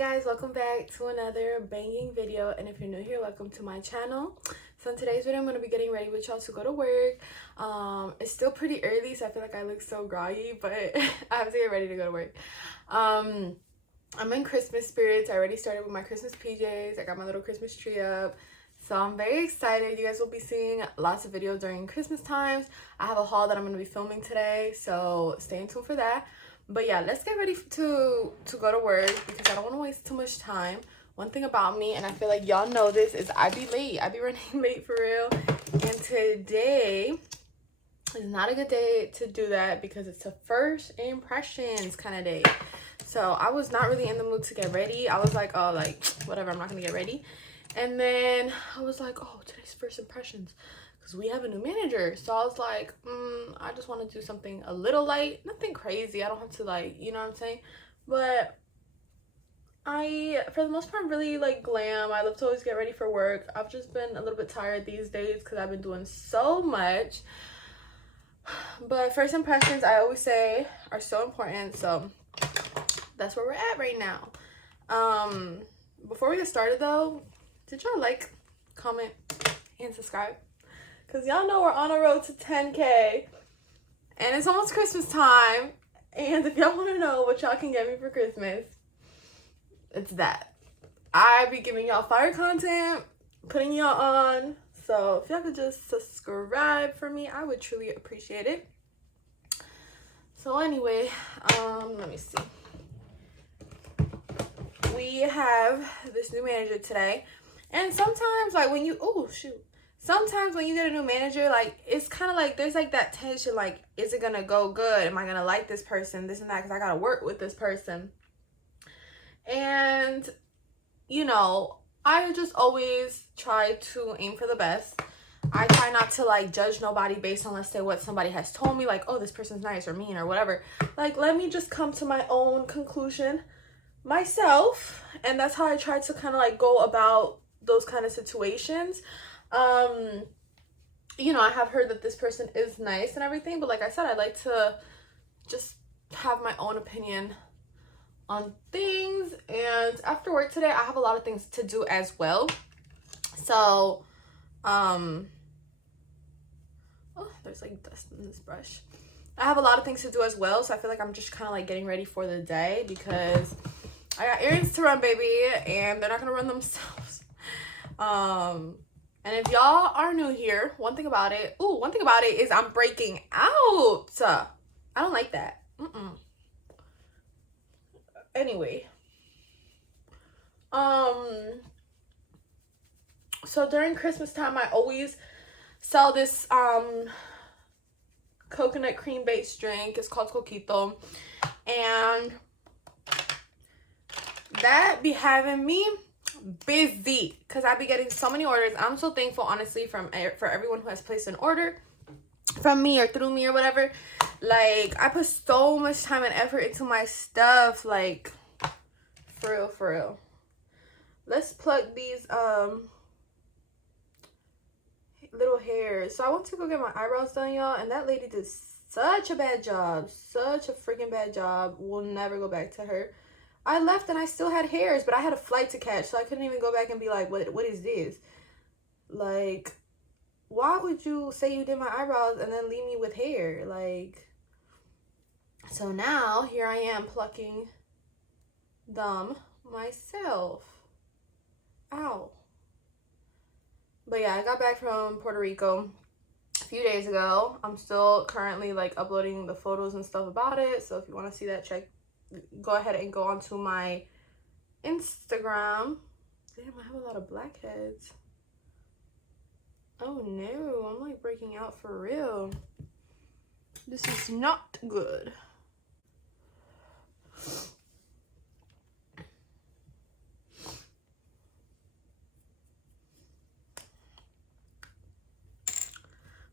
guys, welcome back to another banging video, and if you're new here, welcome to my channel. So in today's video I'm going to be getting ready with y'all to go to work. It's still pretty early, so I feel like I look so groggy, but I have to get ready to go to work. I'm in Christmas spirits. I already started with my Christmas PJs. I got my little Christmas tree up, so I'm very excited. You guys will be seeing lots of videos during Christmas times. I have a haul that I'm going to be filming today, so stay tuned for that. But yeah, let's get ready to go to work because I don't want to waste too much time. One thing about me, and I feel like y'all know this, is I be late. I be running late for real. And today is not a good day to do that because it's a first impressions kind of day. So I was not really in the mood to get ready. I was like, oh, like, whatever, I'm not going to get ready. And then I was like, oh, today's first impressions. Because we have a new manager. So I was like, I just want to do something a little light. Nothing crazy. I don't have to, like, you know what I'm saying? But I, for the most part, really like glam. I love to always get ready for work. I've just been a little bit tired these days because I've been doing so much. But first impressions, I always say, are so important. So that's where we're at right now. Before we get started, though, did y'all like, comment, and subscribe? Because y'all know we're on a road to 10K. And it's almost Christmas time. And if y'all want to know what y'all can get me for Christmas, it's that. I be giving y'all fire content, putting y'all on. So if y'all could just subscribe for me, I would truly appreciate it. So anyway, let me see. We have this new manager today. And sometimes, like, when you, sometimes when you get a new manager, like, it's kind of like, there's like that tension, like, is it gonna go good? Am I gonna like this person? This and that, because I gotta work with this person. And, you know, I just always try to aim for the best. I try not to, like, judge nobody based on, let's say, what somebody has told me, like, oh, this person's nice or mean or whatever. Like, let me just come to my own conclusion myself. And that's how I try to kind of, like, go about those kind of situations. You know, I have heard that this person is nice and everything, but like I said, I like to just have my own opinion on things. And after work today, I have a lot of things to do as well. So oh, there's like dust in this brush. I have a lot of things to do as well, so I feel like I'm just kind of like getting ready for the day because I got errands to run, baby, and they're not gonna run themselves. And if y'all are new here, one thing about it is I'm breaking out. I don't like that. Anyway. So during Christmas time, I always sell this, coconut cream based drink. It's called Xoxo. And that be having me busy because I be getting so many orders. I'm so thankful, honestly, for everyone who has placed an order from me or through me or whatever. Like, I put so much time and effort into my stuff, like, for real. Let's plug these little hairs. So I went to go get my eyebrows done, y'all, and that lady did such a bad job, such a freaking bad job. We'll never go back to her. I left and I still had hairs, but I had a flight to catch, so I couldn't even go back and be like, what is this? Like, why would you say you did my eyebrows and then leave me with hair? Like, so now here I am plucking them myself. Ow. But yeah, I got back from Puerto Rico a few days ago. I'm still currently like uploading the photos and stuff about it, so if you want to see that, go ahead and go onto my Instagram. Damn, I have a lot of blackheads. Oh no, I'm like breaking out for real. This is not good.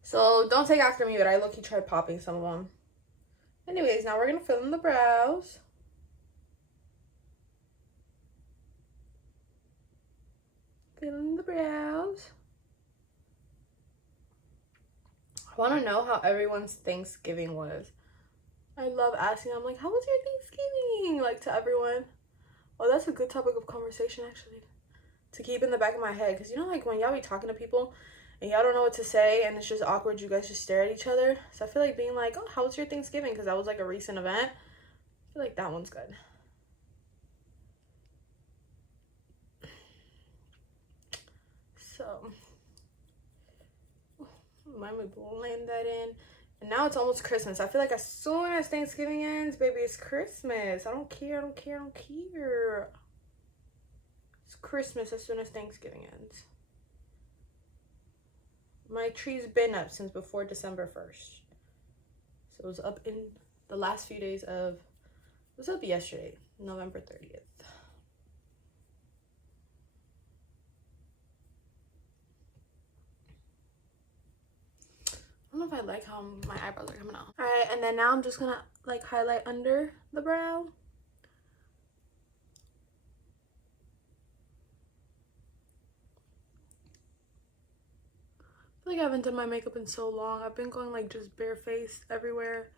So don't take after me, but I low-key tried popping some of them. Anyways, now we're gonna fill in the brows. Fill in the brows. I want to know how everyone's Thanksgiving was. I love asking. I'm like, how was your Thanksgiving? Like, to everyone. Oh, that's a good topic of conversation actually to keep in the back of my head, because you know, like when y'all be talking to people and y'all don't know what to say and it's just awkward, you guys just stare at each other. So I feel like being like, oh, how was your Thanksgiving, because that was like a recent event. I feel like that one's good. So let me blend that in. And now it's almost Christmas. I feel like as soon as Thanksgiving ends, baby, it's Christmas. I don't care. It's Christmas as soon as Thanksgiving ends. My tree's been up since before December 1st. So it was up in the last few days of, it was up yesterday, November 30th. I don't know if I like how my eyebrows are coming out. All right, and then now I'm just gonna like highlight under the brow. I feel like I haven't done my makeup in so long. I've been going like just barefaced everywhere.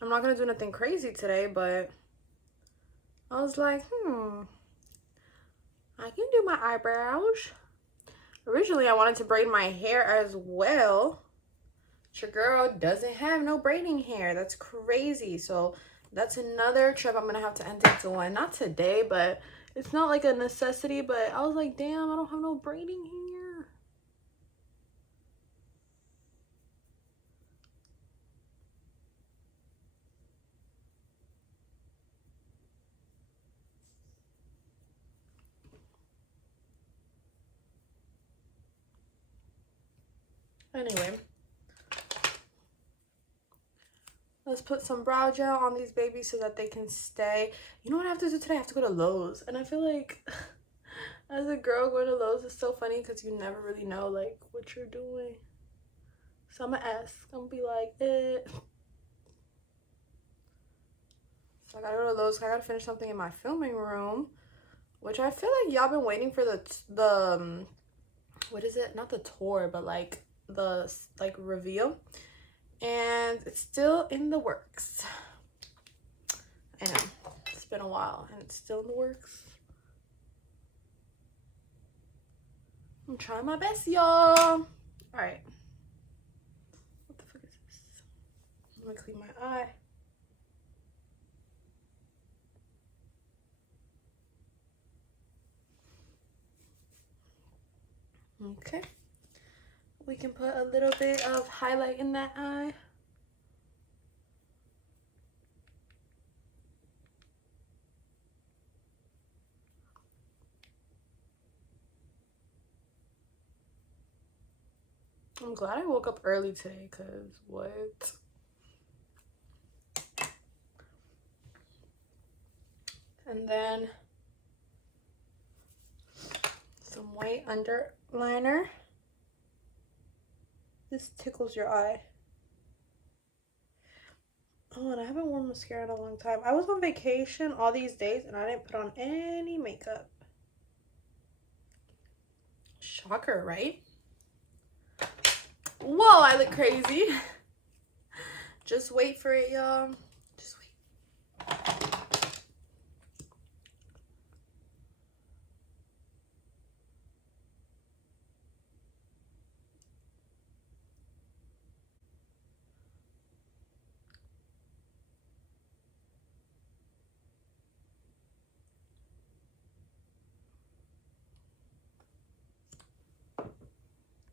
I'm not gonna do nothing crazy today, but I was like, I can do my eyebrows. Originally, I wanted to braid my hair as well. Your girl doesn't have no braiding hair. That's crazy. So that's another trip I'm gonna have to enter into one. Not today, but it's not like a necessity, but I was like, damn, I don't have no braiding hair. Anyway, let's put some brow gel on these babies so that they can stay. You know what I have to do today? I have to go to Lowe's. And I feel like as a girl, going to Lowe's is so funny because you never really know like what you're doing. So I'm gonna ask. I'm gonna be like, So I gotta go to Lowe's. I gotta finish something in my filming room, which I feel like y'all been waiting for the what is it? Not the tour, but like the like reveal. And it's still in the works. I know, it's been a while and it's still in the works. I'm trying my best, y'all. All right. What the fuck is this? I'm gonna clean my eye. Okay. We can put a little bit of highlight in that eye. I'm glad I woke up early today, because what? And then some white underliner. This tickles your eye. Oh, and I haven't worn mascara in a long time. I was on vacation all these days and I didn't put on any makeup. Shocker, right? Whoa, I look crazy. Just wait for it, y'all. Just wait.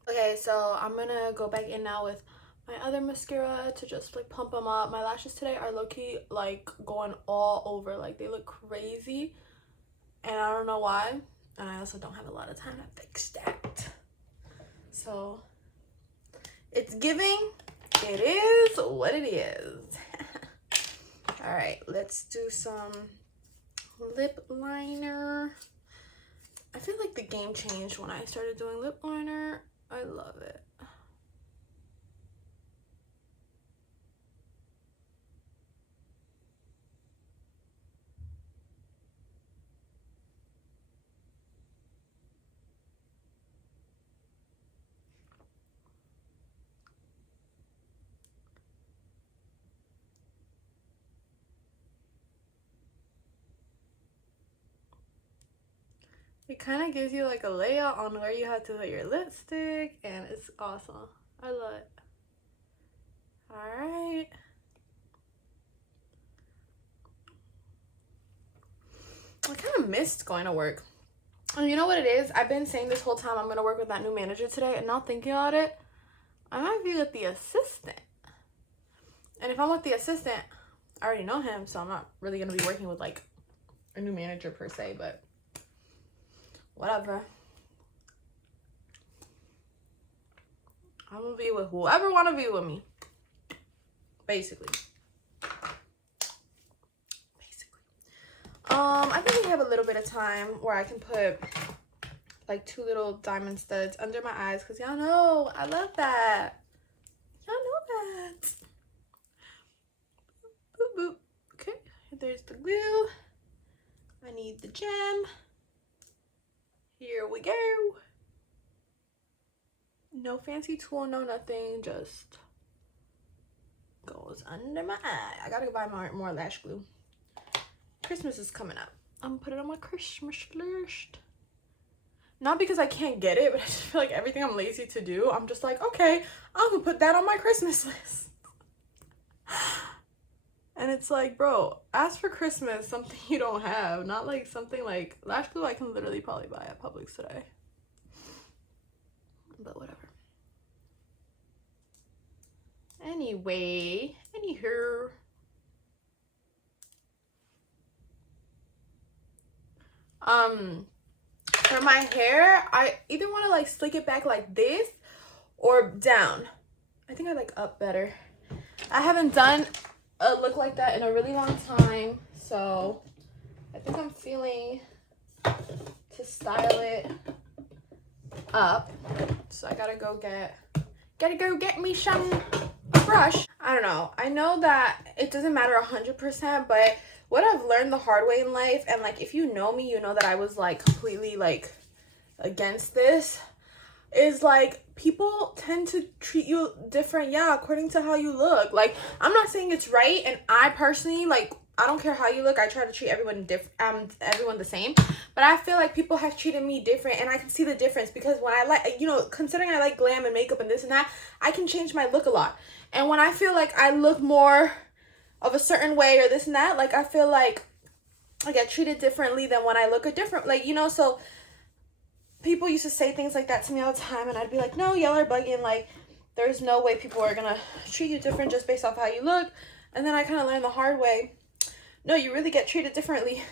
Okay, so I'm gonna go back in now with my other mascara to just like pump them up. My lashes today are low-key like going all over, like they look crazy and I don't know why, and I also don't have a lot of time to fix that. So it's giving. It is what it is. All right, let's do some lip liner. I feel like the game changed when I started doing lip liner. I love it. It kind of gives you like a layout on where you have to put your lipstick, and it's awesome. I love it. Alright. I kind of missed going to work. And you know what it is? I've been saying this whole time I'm going to work with that new manager today, and now thinking about it, I might be with the assistant. And if I'm with the assistant, I already know him, so I'm not really going to be working with like a new manager per se, but whatever. I'm going to be with whoever want to be with me. Basically. I think we have a little bit of time where I can put like 2 little diamond studs under my eyes, because y'all know I love that. Y'all know that. Boop, boop. Okay, there's the glue. I need the gem. Here we go. No fancy tool, no nothing, just goes under my eye. I gotta go buy more lash glue. Christmas is coming up. I'm gonna put it on my Christmas list. Not because I can't get it, but I just feel like everything I'm lazy to do, I'm just like, okay, I'm gonna put that on my Christmas list. And it's like, bro, ask for Christmas something you don't have. Not like something like lash glue I can literally probably buy at Publix today. But whatever. Anyway, anywho. For my hair, I either want to like slick it back like this or down. I think I like up better. I haven't done a look like that in a really long time, so I think I'm feeling to style it up. So I gotta go get me some brush. I don't know. I know that it doesn't matter 100%, but what I've learned the hard way in life, and like if you know me, you know that I was like completely like against this, is like people tend to treat you different, yeah, according to how you look. Like, I'm not saying it's right, and I personally, like, I don't care how you look, I try to treat everyone everyone the same, but I feel like people have treated me different, and I can see the difference, because when I like, you know, considering I like glam and makeup and this and that, I can change my look a lot. And when I feel like I look more of a certain way or this and that, like, I feel like I get treated differently than when I look a different, like, you know. So people used to say things like that to me all the time, and I'd be like, no, y'all are bugging. Like, there's no way people are gonna treat you different just based off how you look. And then I kind of learned the hard way, no, you really get treated differently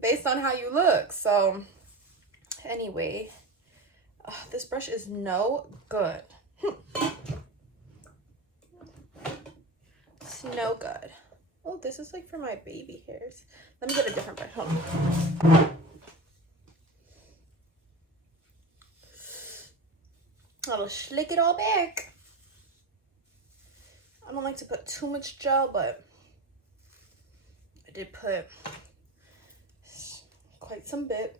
based on how you look. So anyway, this brush is no good. It's no good. Oh, this is like for my baby hairs. Let me get a different brush. Hold on. I will slick it all back. I don't like to put too much gel, but I did put quite some bit.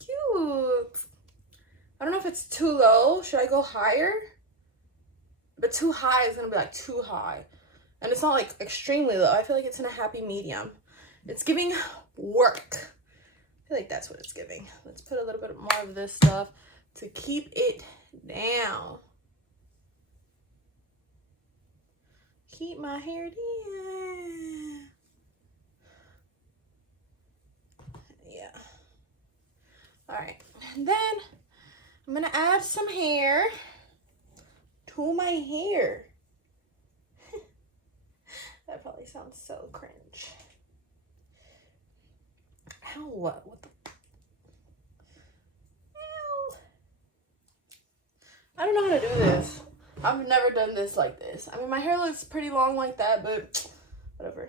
Cute. I don't know if it's too low. Should I go higher? But too high is gonna be like too high, and it's not like extremely low. I feel like it's in a happy medium. It's giving work. I feel like that's what it's giving. Let's put a little bit more of this stuff to keep it down. Keep my hair down. Yeah. All right, and then I'm gonna add some hair to my hair. That probably sounds so cringe. Ow, what the? Ow. I don't know how to do this. I've never done this like this. I mean, my hair looks pretty long like that, but whatever.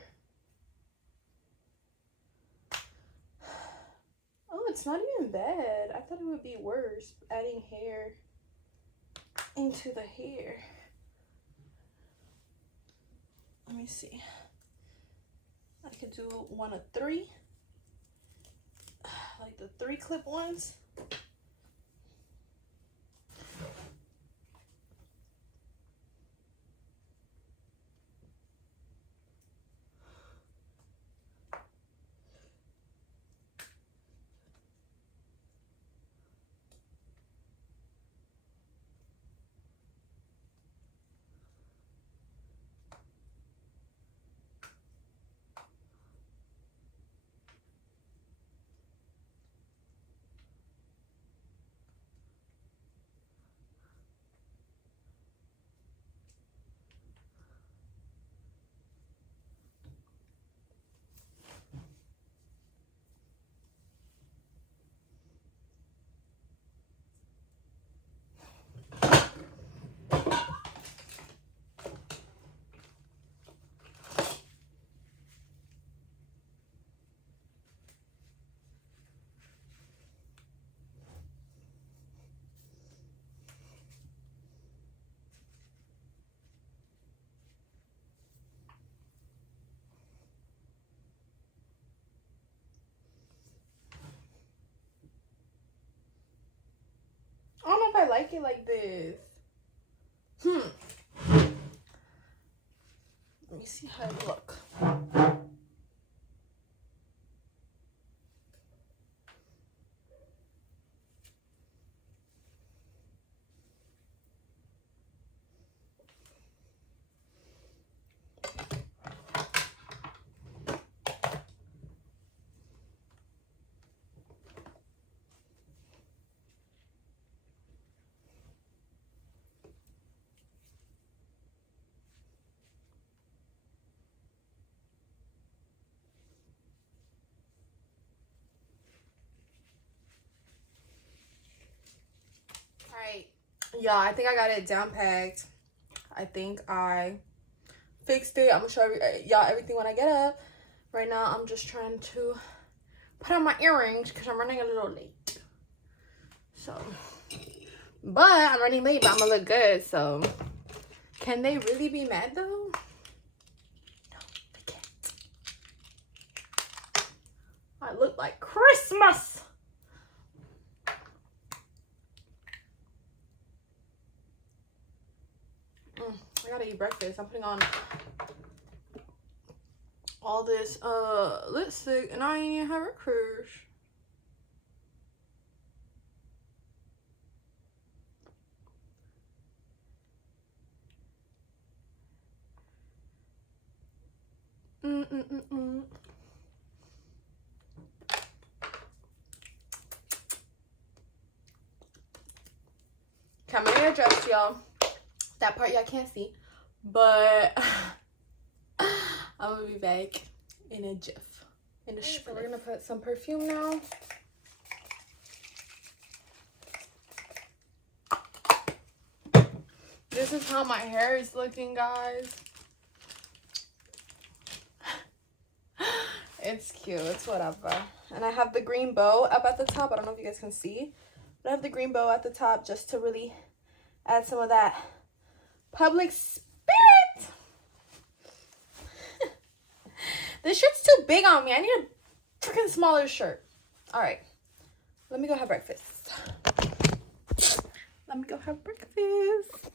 Oh, it's not even bad. I thought it would be worse, adding hair into the hair. Let me see. I could do one of 3. Like the 3 clip ones. I don't know if I like it like this. Let me see how it look. Alright. Yeah, I think I got it down packed. I think I fixed it. I'm gonna show y'all everything when I get up. Right now, I'm just trying to put on my earrings because I'm running a little late. So, but I'm running late, but I'm gonna look good. So, can they really be mad though? No, they can't. I look like Christmas. I gotta eat breakfast. I'm putting on all this lipstick and I ain't even have breakfast. Okay, I'm gonna adjust y'all. That part y'all can't see, but I'm gonna be back in a jiff. So we're gonna put some perfume now. This is how my hair is looking, guys. It's cute. It's whatever. And I have the green bow up at the top. I don't know if you guys can see, but I have the green bow at the top just to really add some of that Publix spirit. This shirt's too big on me. I need a freaking smaller shirt. All right, let me go have breakfast. Let me go have breakfast.